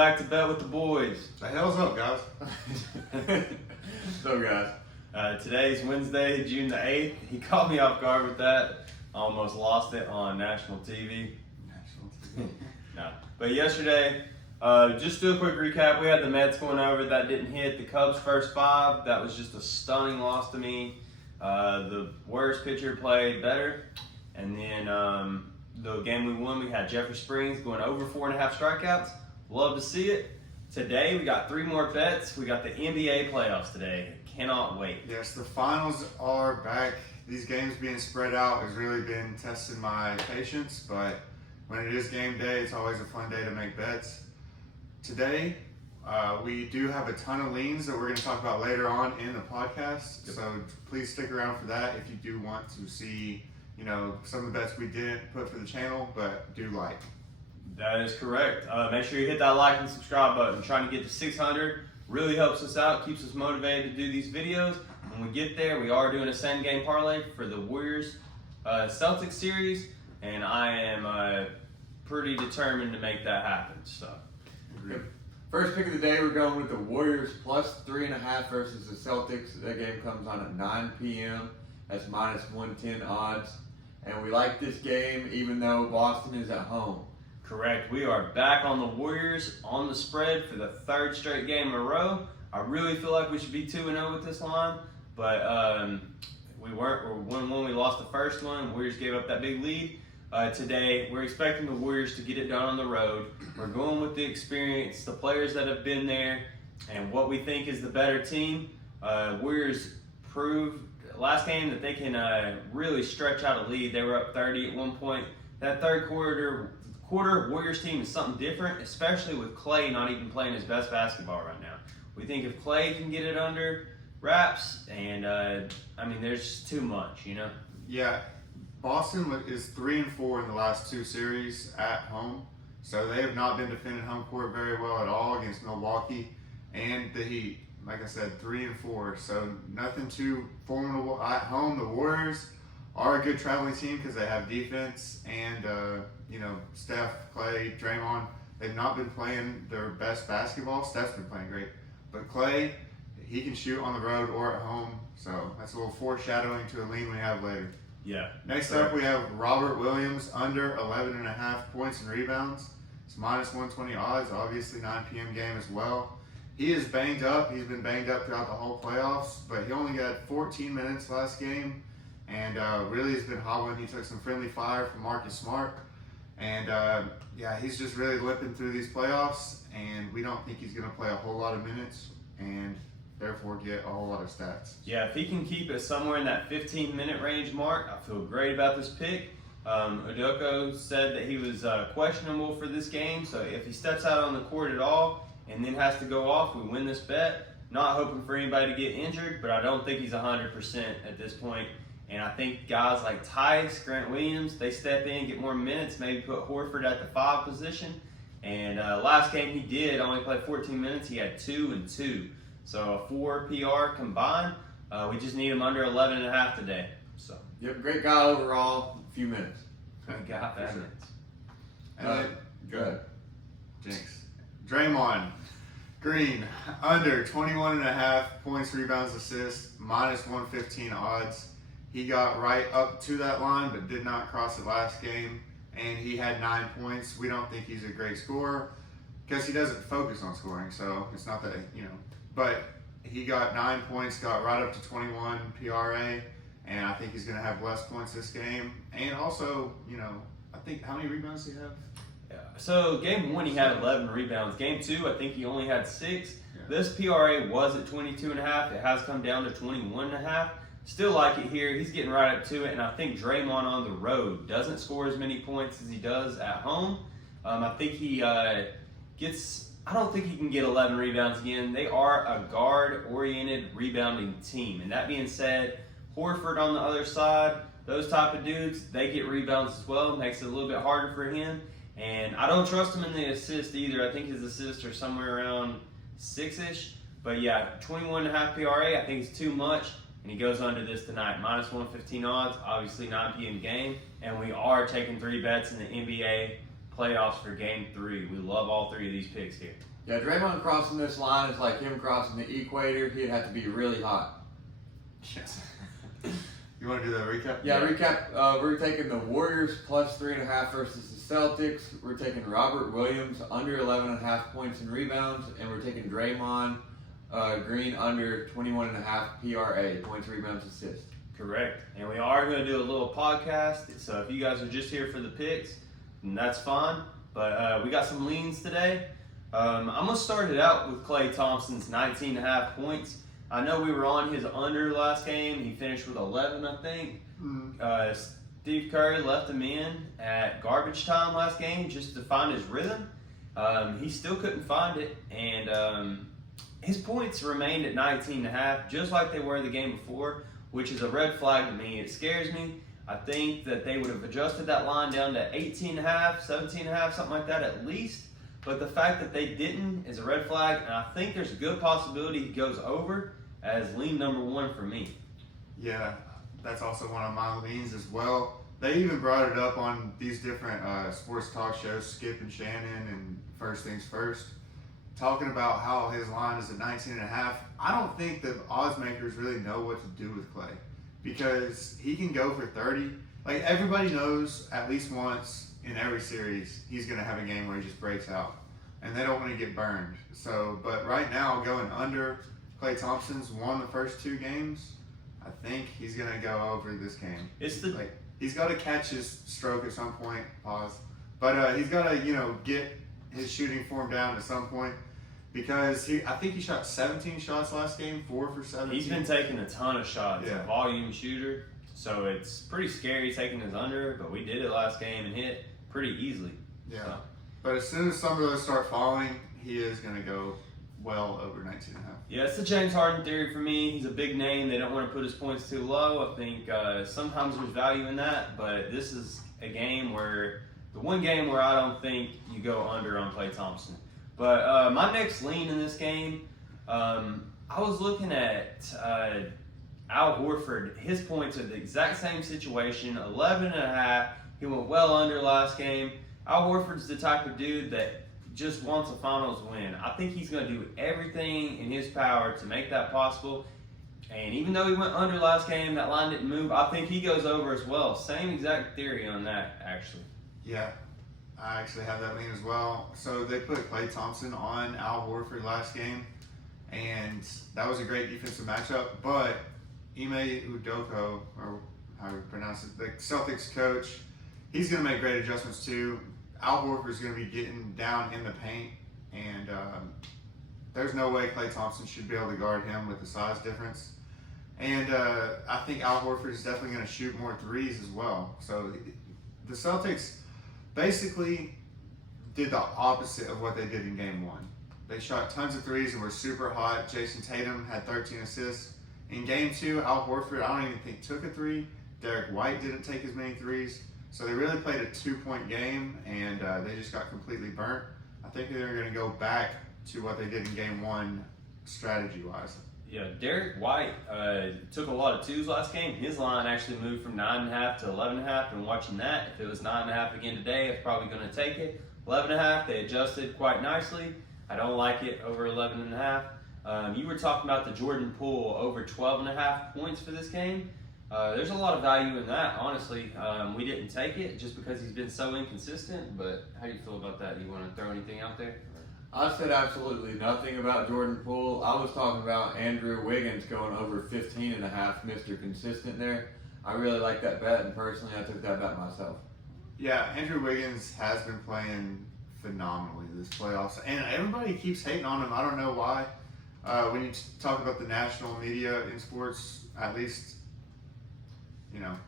Back to bet with the boys. The hell's up, guys? So, guys, Today's Wednesday, June the 8th. He caught me off guard with that. Almost lost it on national TV. No. But yesterday, just do a quick recap. We had the Mets going over. That didn't hit. The Cubs' first five. That was just a stunning loss to me. The Warriors pitcher played better. And then the game we won, we had Jeffrey Springs going over 4.5 strikeouts. Love to see it. Today, we got 3 more bets. We got the NBA playoffs today. Cannot wait. Yes, the finals are back. These games being spread out has really been testing my patience, but when it is game day, it's always a fun day to make bets. Today, we do have a ton of leans that we're going to talk about later on in the podcast, so please stick around for that if you do want to see, some of the bets we didn't put for the channel, but do like. That is correct. Make sure you hit that like and subscribe button. Trying to get to 600 really helps us out, keeps us motivated to do these videos. When we get there, we are doing a same game parlay for the Warriors Celtics series, and I am pretty determined to make that happen. So, first pick of the day, we're going with the Warriors plus 3.5 versus the Celtics. That game comes on at 9 p.m. That's minus 110 odds, and we like this game even though Boston is at home. correct. We are back on the Warriors on the spread for the 3rd straight game in a row. I really feel like we should be 2-0 with this line, but we weren't. When we lost the first one, Warriors gave up that big lead. Today, we're expecting the Warriors to get it done on the road. We're going with the experience, the players that have been there, and what we think is the better team. Warriors proved last game that they can really stretch out a lead. They were up 30 at one point. That third quarter Warriors team is something different, especially with Clay not even playing his best basketball right now. We think if Clay can get it under wraps, and there's just too much, Yeah, Boston is 3-4 in the last 2 series at home, so they have not been defending home court very well at all against Milwaukee and the Heat. Like I said, 3-4, so nothing too formidable at home. The Warriors are a good traveling team because they have defense and Steph, Clay, Draymond. They've not been playing their best basketball. Steph's been playing great, but Clay, he can shoot on the road or at home, so that's a little foreshadowing to a lean we have later. Yeah. Next up, we have Robert Williams under 11.5 points and rebounds. It's minus 120 odds, obviously 9 p.m. game as well. He is banged up. He's been banged up throughout the whole playoffs, but he only got 14 minutes last game, and really has been hobbling. He took some friendly fire from Marcus Smart, and he's just really limping through these playoffs, and we don't think he's going to play a whole lot of minutes, and therefore get a whole lot of stats. Yeah, if he can keep it somewhere in that 15-minute range mark, I feel great about this pick. Udoko said that he was questionable for this game, so if he steps out on the court at all and then has to go off, we win this bet. Not hoping for anybody to get injured, but I don't think he's 100% at this point. And I think guys like Tice, Grant Williams, they step in, get more minutes, maybe put Horford at the 5 position. And last game he did only play 14 minutes. He had 2 and 2. So a 4 PR combined. We just need him under 11.5 today. So Yep, great guy overall. A few minutes. got that. Sure. And Go then, ahead. Jinx. Draymond Green under 21.5 points, rebounds, assists, minus 115 odds. He got right up to that line, but did not cross it last game. And he had 9 points. We don't think he's a great scorer because he doesn't focus on scoring. So it's not that, but he got 9 points, got right up to 21 PRA. And I think he's going to have less points this game. And also, I think, how many rebounds do you have? Yeah. So game 1 he had 11 rebounds. Game 2 I think he only had 6. Yeah. This PRA was at 22.5. It has come down to 21.5. Still like it here. He's getting right up to it, and I think Draymond on the road doesn't score as many points as he does at home. I think he gets. I don't think he can get 11 rebounds again. They are a guard-oriented rebounding team, and that being said, Horford on the other side, those type of dudes, they get rebounds as well. Makes it a little bit harder for him, and I don't trust him in the assist either. I think his assists are somewhere around 6-ish. But yeah, 21.5 PRA, I think it's too much. And he goes under this tonight, minus 115 odds, obviously 9 p.m. game. And we are taking 3 bets in the NBA playoffs for game 3. We love all 3 of these picks here. Yeah, Draymond crossing this line is like him crossing the equator. He'd have to be really hot. Yes. You want to do the recap? Yeah, recap. We're taking the Warriors plus 3.5 versus the Celtics. We're taking Robert Williams under 11.5 points and rebounds, and we're taking Draymond Green under 21.5 PRA, points, rebounds, assists. Correct. And we are going to do a little podcast, so if you guys are just here for the picks, then that's fine. But we got some leans today. I'm going to start it out with Klay Thompson's 19.5 points. I know we were on his under last game. He finished with 11, I think. Steve Curry left him in at garbage time last game just to find his rhythm. He still couldn't find it, and his points remained at 19.5, just like they were the game before, which is a red flag to me. It scares me. I think that they would have adjusted that line down to 18.5, 17.5, something like that at least. But the fact that they didn't is a red flag, and I think there's a good possibility he goes over as lean number 1 for me. Yeah, that's also one of my leans as well. They even brought it up on these different sports talk shows, Skip and Shannon and First Things First, talking about how his line is at 19.5. I don't think the odds makers really know what to do with Klay because he can go for 30. Like, everybody knows at least once in every series he's going to have a game where he just breaks out, and they don't want to get burned. So, but right now, going under, Klay Thompson's won the first 2 games. I think he's going to go over this game. He's got to catch his stroke at some point. Pause. But he's got to, get his shooting form down at some point because I think he shot 17 shots last game, 4 for 17. He's been taking a ton of shots. Yeah. A volume shooter. So it's pretty scary taking his under, but we did it last game and hit pretty easily. Yeah. So. But as soon as some of those start falling, he is going to go well over 19.5. Yeah, it's the James Harden theory for me. He's a big name. They don't want to put his points too low. I think sometimes there's value in that, but this is a game the one game where I don't think you go under on Klay Thompson. But my next lean in this game, I was looking at Al Horford. His points are the exact same situation, 11.5. He went well under last game. Al Horford's the type of dude that just wants a finals win. I think he's going to do everything in his power to make that possible. And even though he went under last game, that line didn't move. I think he goes over as well. Same exact theory on that, actually. Yeah, I actually have that lean as well. So they put Klay Thompson on Al Horford last game, and that was a great defensive matchup. But Ime Udoka, or how you pronounce it, the Celtics coach, he's going to make great adjustments too. Al Horford's going to be getting down in the paint, and there's no way Klay Thompson should be able to guard him with the size difference. And I think Al Horford is definitely going to shoot more threes as well. So the Celtics basically did the opposite of what they did in Game 1. They shot tons of threes and were super hot. Jason Tatum had 13 assists. In Game 2, Al Horford, I don't even think took a three. Derek White didn't take as many threes. So they really played a 2-point game, and they just got completely burnt. I think they're going to go back to what they did in Game 1 strategy-wise. Yeah, Derek White took a lot of 2s last game. His line actually moved from 9.5 to 11.5. And watching that, if it was 9.5 again today, I'm probably going to take it. 11.5, they adjusted quite nicely. I don't like it over 11.5. You were talking about the Jordan Poole over 12.5 points for this game. There's a lot of value in that, honestly. We didn't take it just because he's been so inconsistent, but how do you feel about that? Do you want to throw anything out there? I said absolutely nothing about Jordan Poole. I was talking about Andrew Wiggins going over 15.5, Mr. Consistent there. I really like that bet, and personally, I took that bet myself. Yeah, Andrew Wiggins has been playing phenomenally this playoffs, and everybody keeps hating on him. I don't know why. When you talk about the national media in sports, at least,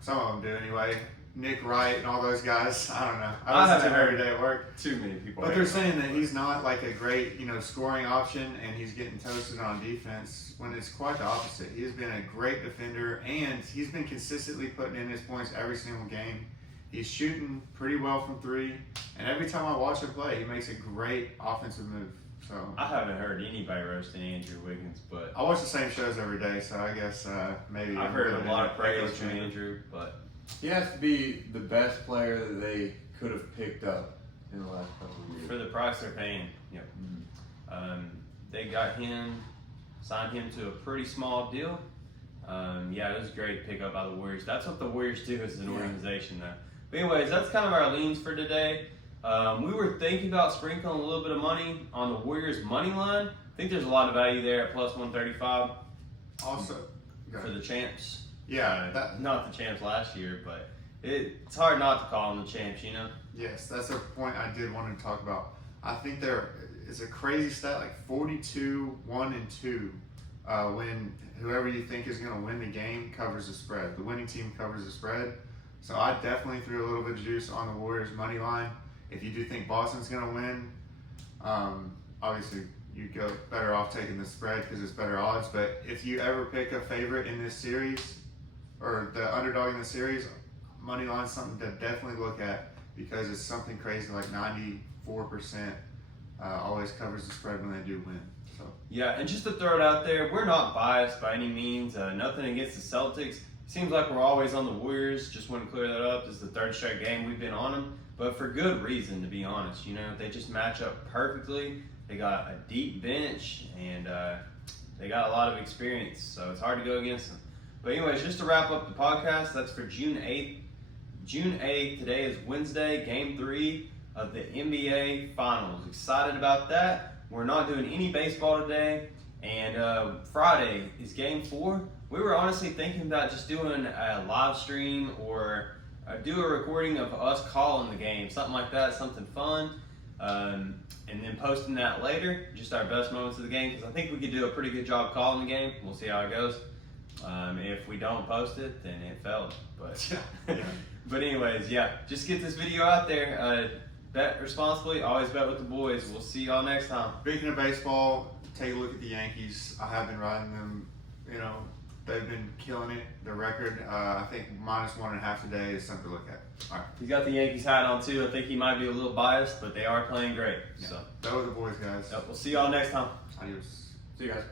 some of them do anyway. Nick Wright and all those guys. I don't know. I listen to him every day at work. Too many people. But they're saying that he's not like a great, scoring option, and he's getting toasted on defense when it's quite the opposite. He's been a great defender, and he's been consistently putting in his points every single game. He's shooting pretty well from 3, and every time I watch him play, he makes a great offensive move. So I haven't heard anybody roasting Andrew Wiggins, but I watch the same shows every day, so I guess maybe I've heard a lot of praise from Andrew, but he has to be the best player that they could have picked up in the last couple of years. for the price they're paying. Yep. they got him, signed him to a pretty small deal. Yeah, it was a great pickup by the Warriors. That's what the Warriors do as an organization, though. But anyways, that's kind of our leans for today. We were thinking about sprinkling a little bit of money on the Warriors money line. I think there's a lot of value there at plus 135. Also, for the champs. Yeah, not the champs last year, but it's hard not to call them the champs, you know? Yes, that's a point I did want to talk about. I think there is a crazy stat, like 42, 1 and 2, when whoever you think is going to win the game covers the spread. The winning team covers the spread. So I definitely threw a little bit of juice on the Warriors money line. If you do think Boston's going to win, obviously you go better off taking the spread because it's better odds. But if you ever pick a favorite in this series or the underdog in the series, money line's something to definitely look at because it's something crazy like 94% always covers the spread when they do win. So yeah, and just to throw it out there, we're not biased by any means. Nothing against the Celtics. Seems like we're always on the Warriors. Just want to clear that up. This is the third straight game we've been on them, but for good reason, to be honest. You know, they just match up perfectly. They got a deep bench, and they got a lot of experience, so it's hard to go against them. But anyways, just to wrap up the podcast, that's for June 8th. June 8th, today is Wednesday, Game 3 of the NBA Finals. Excited about that. We're not doing any baseball today, and Friday is Game 4. We were honestly thinking about just doing a live stream or do a recording of us calling the game, something like that, something fun, and then posting that later, just our best moments of the game, because I think we could do a pretty good job calling the game. We'll see how it goes. If we don't post it, then it failed. But but anyways, yeah, just get this video out there. Bet responsibly, always bet with the boys. We'll see y'all next time. Speaking of baseball, take a look at the Yankees. I have been riding them. You know, they've been killing it. The record, I think -1.5 today is something to look at. All right. He's got the Yankees hat on too. I think he might be a little biased, but they are playing great. Yeah. So Those are the boys, guys. yep, we'll see y'all next time. Adios. See you guys.